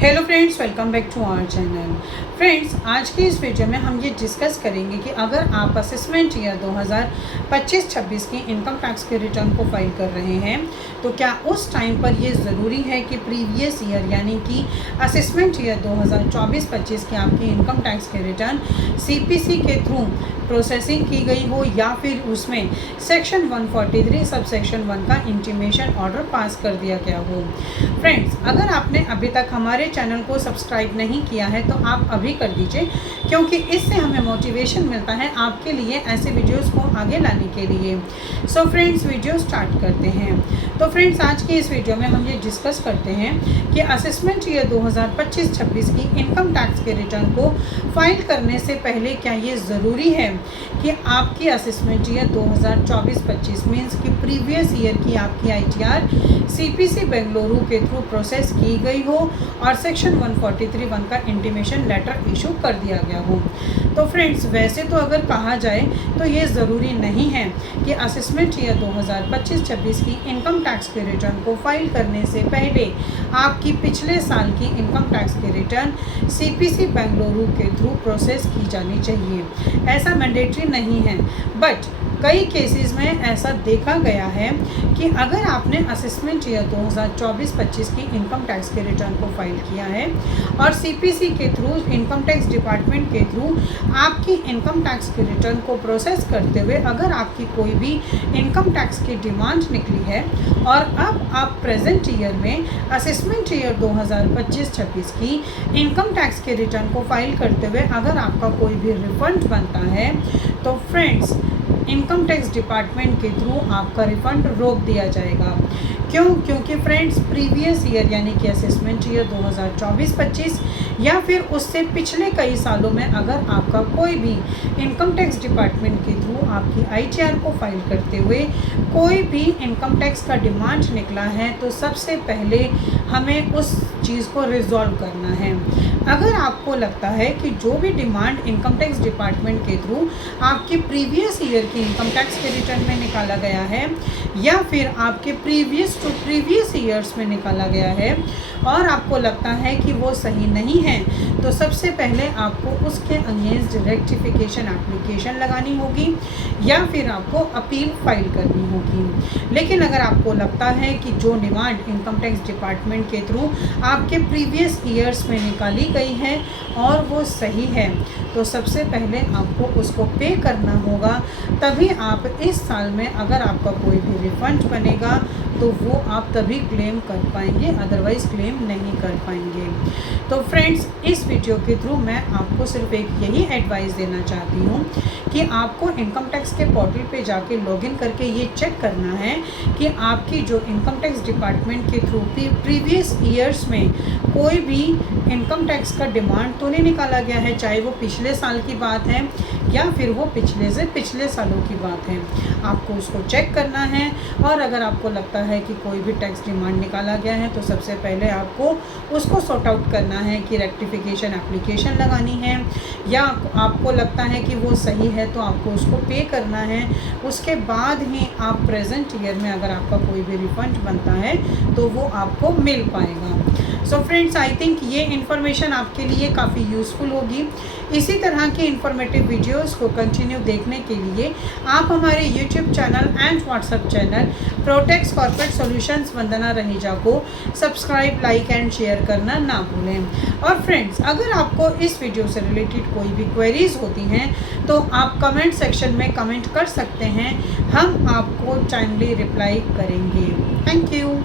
Hello friends, welcome back to our channel. Friends, आज की इस वीडियो में हम ये डिस्कस करेंगे कि अगर आप असेसमेंट ईयर 2025-26 की इनकम टैक्स के रिटर्न को फाइल कर रहे हैं तो क्या उस टाइम पर ये ज़रूरी है कि प्रीवियस ईयर यानी कि असेसमेंट ईयर 2024-25 की आपकी इनकम टैक्स के रिटर्न सीपीसी के थ्रू प्रोसेसिंग की गई हो या फिर उसमें सेक्शन 143 सब सेक्शन 1 का इंटीमेशन ऑर्डर पास कर दिया गया हो। फ्रेंड्स, अगर आपने अभी तक हमारे चैनल को सब्सक्राइब नहीं किया है तो आप अभी कर दीजिए, क्योंकि इससे हमें मोटिवेशन मिलता है आपके लिए ऐसे वीडियोस को आगे लाने के लिए। सो फ्रेंड्स, वीडियो स्टार्ट करते हैं। तो फ्रेंड्स, आज की इस वीडियो में हम ये डिस्कस करते हैं कि असेसमेंट ईयर 2025-26 की इनकम टैक्स के रिटर्न को फाइल करने से पहले क्या ये ज़रूरी है कि आपकी असेसमेंट ईयर 2024-25 मीन्स कि प्रीवियस ईयर की आपकी ITR CPC बेंगलुरु के थ्रू प्रोसेस की गई हो और सेक्शन 143(1) का इंटीमेशन लेटर इशू कर दिया गया हो। तो फ्रेंड्स, वैसे तो अगर कहा जाए तो ये ज़रूरी नहीं है कि असेसमेंट ईयर 2025-26 की इनकम टैक्स के रिटर्न को फाइल करने से पहले आपकी पिछले साल की इनकम टैक्स के रिटर्न CPC बेंगलुरु के थ्रू प्रोसेस की जानी चाहिए। ऐसा मैंडेटरी नहीं है, बट कई केसेस में ऐसा देखा गया है कि अगर आपने असेसमेंट ईयर 2024-25 की इनकम टैक्स के रिटर्न को फाइल किया है और CPC के थ्रू इनकम टैक्स डिपार्टमेंट के थ्रू आपकी इनकम टैक्स के रिटर्न को प्रोसेस करते हुए अगर आपकी कोई भी इनकम टैक्स की डिमांड निकली है और अब आप प्रेजेंट ईयर में असेसमेंट ईयर 2025-26 की इनकम टैक्स के रिटर्न को फाइल करते हुए अगर आपका कोई भी रिफंड बनता है तो फ्रेंड्स, इनकम टैक्स डिपार्टमेंट के थ्रू आपका रिफंड रोक दिया जाएगा। क्योंकि फ्रेंड्स, प्रीवियस ईयर यानी कि असेसमेंट ईयर 2024-25 या फिर उससे पिछले कई सालों में अगर आपका कोई भी इनकम टैक्स डिपार्टमेंट के थ्रू आपकी ITR को फाइल करते हुए कोई भी इनकम टैक्स का डिमांड निकला है तो सबसे पहले हमें उस चीज़ को रिजॉल्व करना है। अगर आपको लगता है कि जो भी डिमांड इनकम टैक्स डिपार्टमेंट के थ्रू आपके प्रीवियस ईयर की इनकम टैक्स के रिटर्न में निकाला गया है या फिर आपके प्रीवियस ईयर्स में निकाला गया है और आपको लगता है कि वो सही नहीं है तो सबसे पहले आपको उसके अगेंस्ट रेक्टिफिकेशन एप्लीकेशन लगानी होगी या फिर आपको अपील फाइल करनी होगी। लेकिन अगर आपको लगता है कि जो डिमांड इनकम टैक्स डिपार्टमेंट के थ्रू आपके प्रीवियस ईयर्स में निकाली गई है और वो सही है तो सबसे पहले आपको उसको पे करना होगा, तभी आप इस साल में अगर आपका कोई भी रिफंड बनेगा तो वो आप तभी क्लेम कर पाएंगे, अदरवाइज़ क्लेम नहीं कर पाएंगे। तो फ्रेंड्स, इस वीडियो के थ्रू मैं आपको सिर्फ एक यही एडवाइस देना चाहती हूँ कि आपको इनकम टैक्स के पोर्टल पे जाके लॉगिन करके ये चेक करना है कि आपकी जो इनकम टैक्स डिपार्टमेंट के थ्रू प्रीवियस ईयर्स में कोई भी इनकम टैक्स का डिमांड तो नहीं निकाला गया है, चाहे वो पिछले साल की बात है या फिर वो पिछले से पिछले सालों की बात है। आपको उसको चेक करना है और अगर आपको लगता है कि कोई भी टैक्स डिमांड निकाला गया है तो सबसे पहले आपको उसको सॉर्ट आउट करना है कि रेक्टिफिकेशन एप्लीकेशन लगानी है या आपको लगता है कि वो सही है तो आपको उसको पे करना है। उसके बाद ही आप प्रेजेंट ईयर में अगर आपका कोई भी रिफंड बनता है तो वो आपको मिल पाएगा। सो फ्रेंड्स, आई थिंक ये इन्फॉर्मेशन आपके लिए काफ़ी यूज़फुल होगी। इसी तरह की इन्फॉर्मेटिव वीडियोस को कंटिन्यू देखने के लिए आप हमारे YouTube channel and WhatsApp channel Protex corporate solutions Vandana Raheja को सब्सक्राइब, लाइक एंड शेयर करना ना भूलें। और फ्रेंड्स, अगर आपको इस वीडियो से रिलेटेड कोई भी क्वेरीज होती हैं तो आप कमेंट सेक्शन में कमेंट कर सकते हैं, हम आपको टाइमली रिप्लाई करेंगे। Thank you.